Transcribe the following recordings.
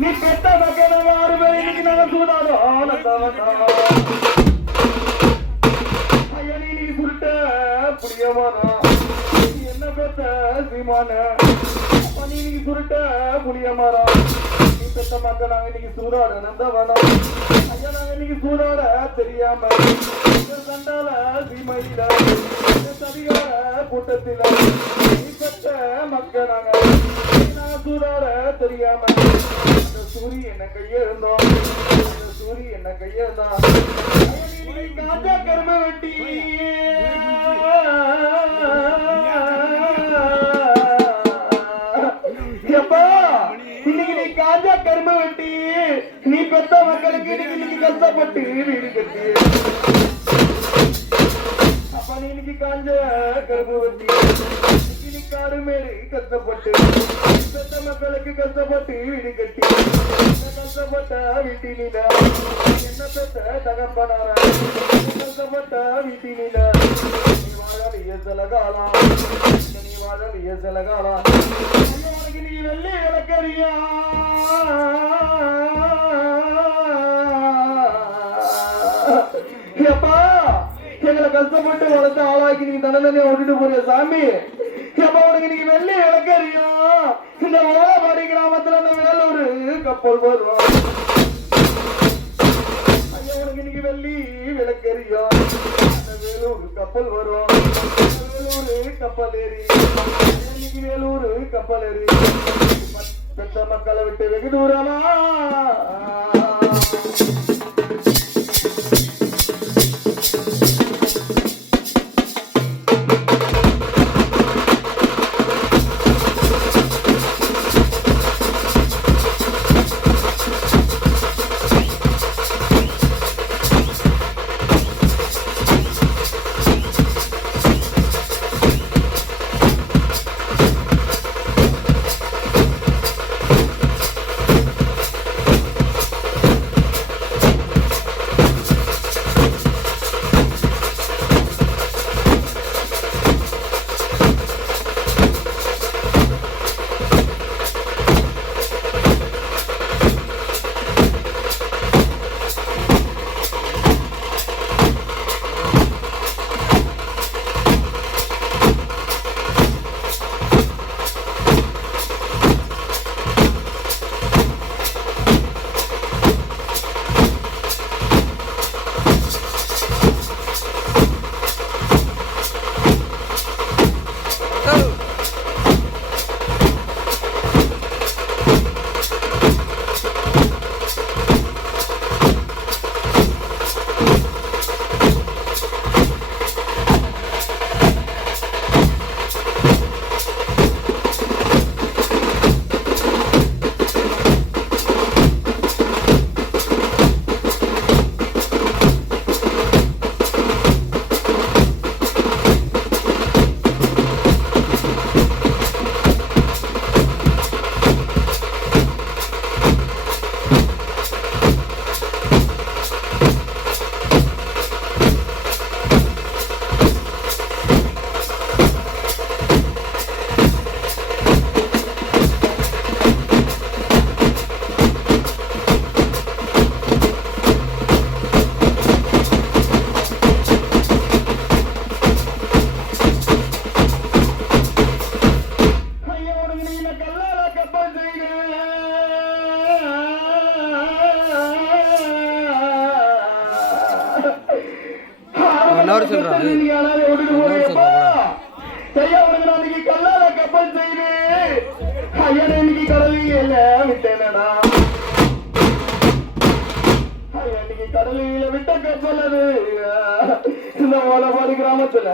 நீ பெத்த மகன 6 பேர் இன்னைக்கு நான் சூதாடோ ஐயா நீ சுருட்ட புளியமானா என்ன பெத்த சீமான நீ சுருட்ட புளியமாறா நீ பெத்த மக்கள் நாங்க இன்னைக்கு சூதாட நந்தவனா ஐயா நாங்க இன்னைக்கு சூதாட தெரியாம சண்டால சீமையில அதிகார கூட்டத்தில நீ பெத்த மக்கள் நாங்க சூதாட தெரியாம சூரிய என்ன கையெழுந்தோம் சூரிய என்ன கையெழுந்தான் காஞ்சா கரும வெட்டி எப்பா இன்னைக்கு நீ காஞ்சா கரும வெட்டி நீ பெத்த மக்களுக்கு இன்னைக்கு கஷ்டப்பட்டு வீடு கட்டி அப்பா நீ இன்னைக்கு காஞ்ச கரும வெட்டி காடு மேடு கஷ்டப்பட்டு பெத்த மக்களுக்கு கஷ்டப்பட்டு வீடு கட்டி கஷ்டப்பட்ட வீட்டினில என்ன பெத்த தகப்பனார கஷ்டப்பட்ட வீட்டினில நீ வாழலிய சில காலம் நீ வாழலிய சில காலம் உனக்கு நீ வெள்ளி விளக்கறியா எப்பா எங்களை கஷ்டப்பட்டு வளர்த்து ஆளாக்கி நீ தண்டனை விட்டுட்டு போறிய சாமி எப்ப உனக்கு நீ வெள்ளி விளக்கறியும் இந்த ஓலபாடி கிராமத்துல அந்த வேலூர் கப்பல் வரும் ஐயா உனக்கு இன்னைக்கு வெள்ளி விளக்கறியும் அந்த வேலூர் கப்பல் வரும் வேலூர் கப்பல் ஏறி இன்னைக்கு வேலூர் கப்பல் ஏறி பெற்ற மக்களை விட்டு வெகு தூரமா கல்லால கப்பல் செய்து ஐயன் இன்னைக்கு கடலில் விட்டேனடா இன்னைக்கு கடலில் விட்ட கப்பல் அது இந்த ஓலபாடி கிராமத்துல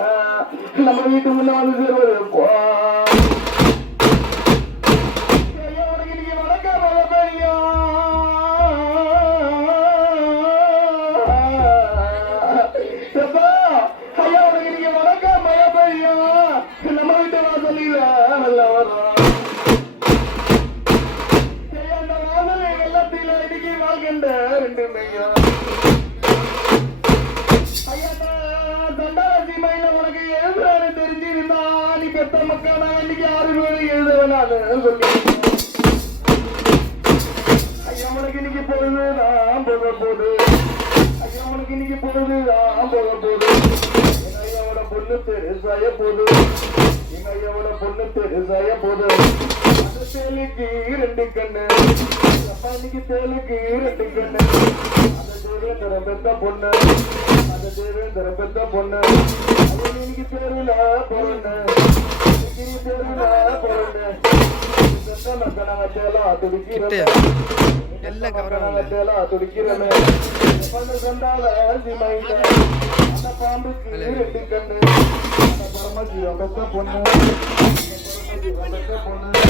நம்ம வீட்டு முன்ன வந்து சேருவது போ பெத்த மக்கள் நான் இன்னைக்கு 6 பேர் எழுத வேணாம் பொழுதுதான் போக போது ஐயம்மனுக்கு இன்னைக்கு பொழுதுதான் போக போது எங்க ஐயாவோட பொண்ணு பெருசாய போது எங்க ஐயாவோட பொண்ணு பெருசாய போது அந்த தேலுக்கு 2 கண்ணு அப்பா இன்னைக்கு தேலுக்கு 2 கண்ணு அந்த தேவேந்திர பெத்த பொண்ணு அந்த தேவேந்திர பெத்த பொண்ணு அது இன்னைக்கு தெருவுல பொண்ணு இன்னைக்கு தெருவுல பொண்ணு ಎಲ್ಲ ಗೌರವ துடிக்கிறமே சொன்னால அந்த பாம்புக்கு 2 கண்ணு பரமஜீவ பெத்த பொண்ணு பொண்ணு